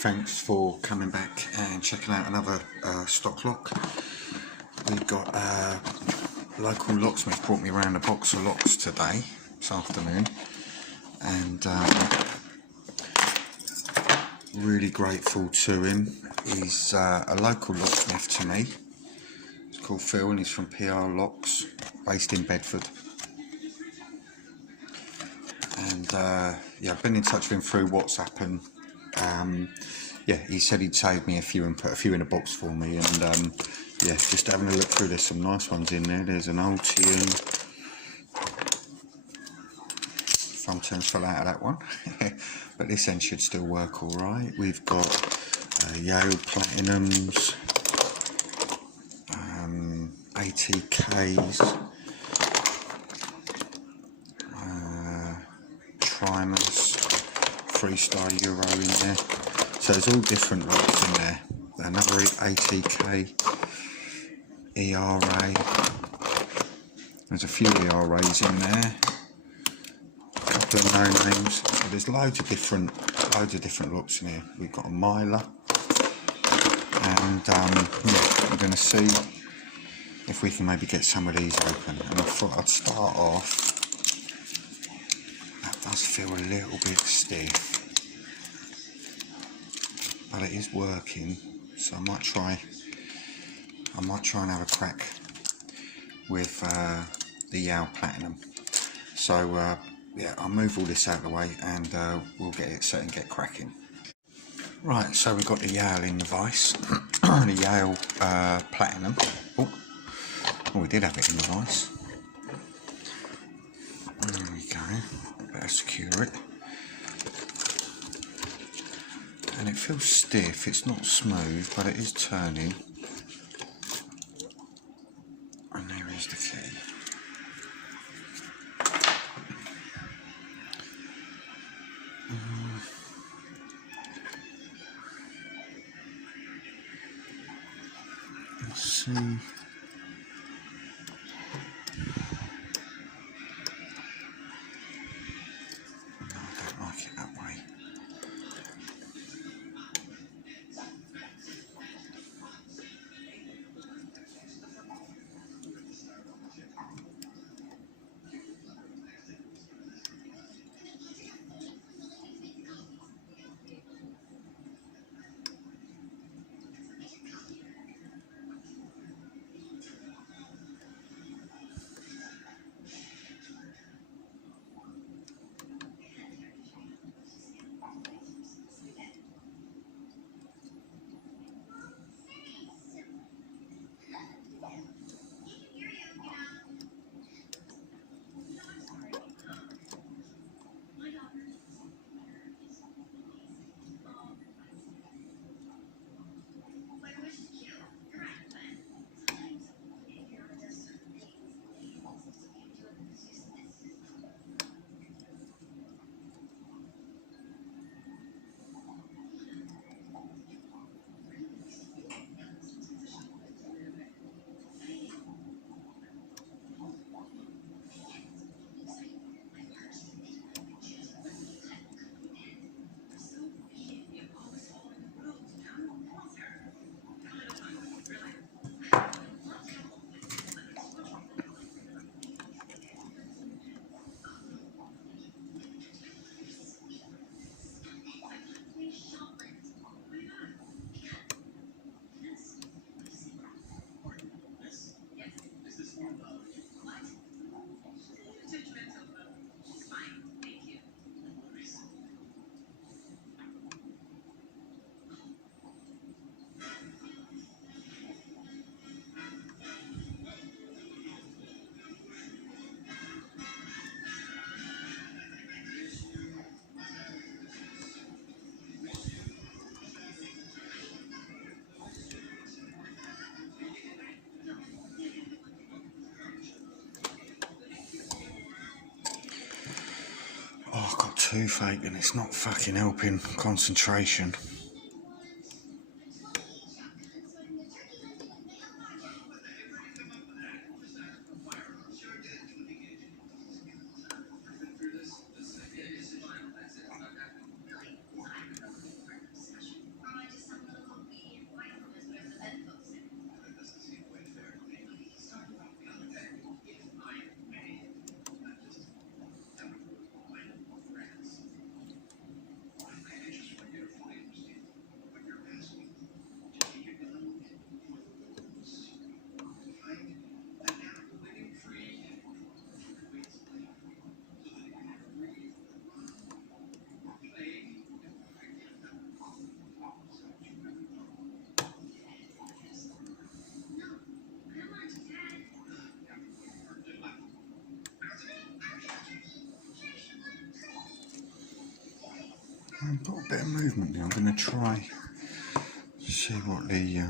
thanks for coming back and checking out another stock lock. We've got local locksmith brought me around a box of locks today, this afternoon, and really grateful to him. He's a local locksmith to me. He's called Phil and he's from PR Locks, based in Bedford. And yeah, I've been in touch with him through WhatsApp, and yeah, he said he'd save me a few and put a few in a box for me. And yeah, just having a look through, there's some nice ones in there. There's an Ultian. Thumb turns fell out of that one, but this end should still work all right. We've got Yale Platinums, ATKs, Trimers, Freestyle Euro in there. So there's all different locks in there. Another ATK, ERA. There's a few ERAs in there. A couple of no names. So there's loads of different locks in here. We've got a Miler, and yeah, we're going to see if we can maybe get some of these open. And I thought I'd start off. That does feel a little bit stiff, but it is working, so I might try and have a crack with the Yale Platinum. So yeah, I'll move all this out of the way and we'll get it set and get cracking. Right, so we've got the Yale in the vice, the Yale Platinum. Oh, we did have it in the vice. There we go, better secure it. And it feels stiff, it's not smooth, but it is turning. And there is the key. Let's see. No, I don't like it that way. Oh, I've got toothache and it's not fucking helping concentration. I've got a bit of movement now. I'm going to try see what the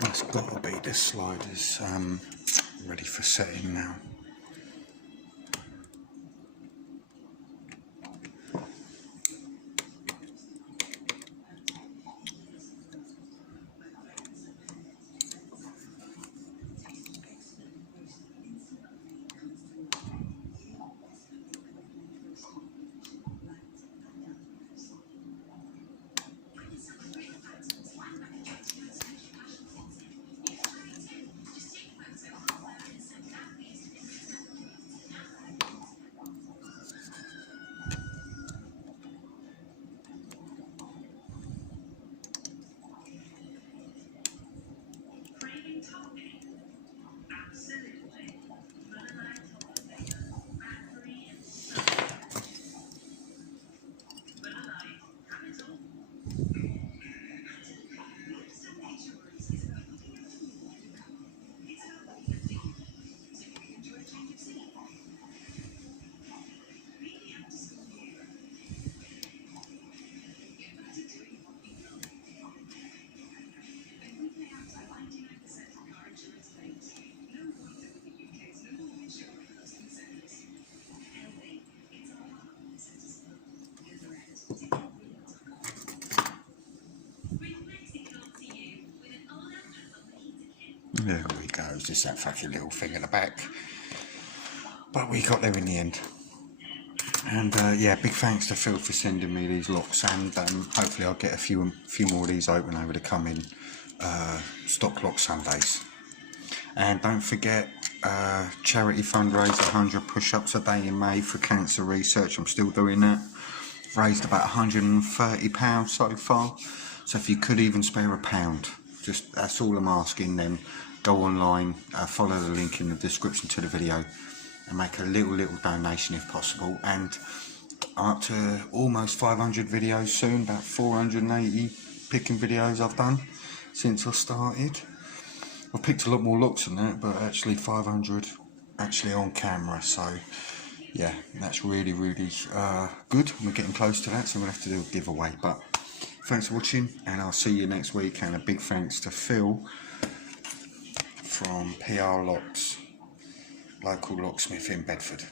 that's got to be the sliders ready for setting now. There we go, it's just that fucking little thing at the back. But we got there in the end. And yeah, big thanks to Phil for sending me these locks, and hopefully I'll get a few more of these open over the coming Stock Lock Sundays. And don't forget, charity fundraiser, 100 push-ups a day in May for cancer research. I'm still doing that. Raised about £130 so far. So if you could even spare £1, just that's all I'm asking. Then go online, follow the link in the description to the video, and make a little donation if possible. And I'm up to almost 500 videos soon, about 480 picking videos I've done since I started. I've picked a lot more locks than that, but actually 500 actually on camera. So yeah, that's really good. We're getting close to that, so I'm gonna have to do a giveaway. But thanks for watching, and I'll see you next week. And a big thanks to Phil from PR Locks, local locksmith in Bedford.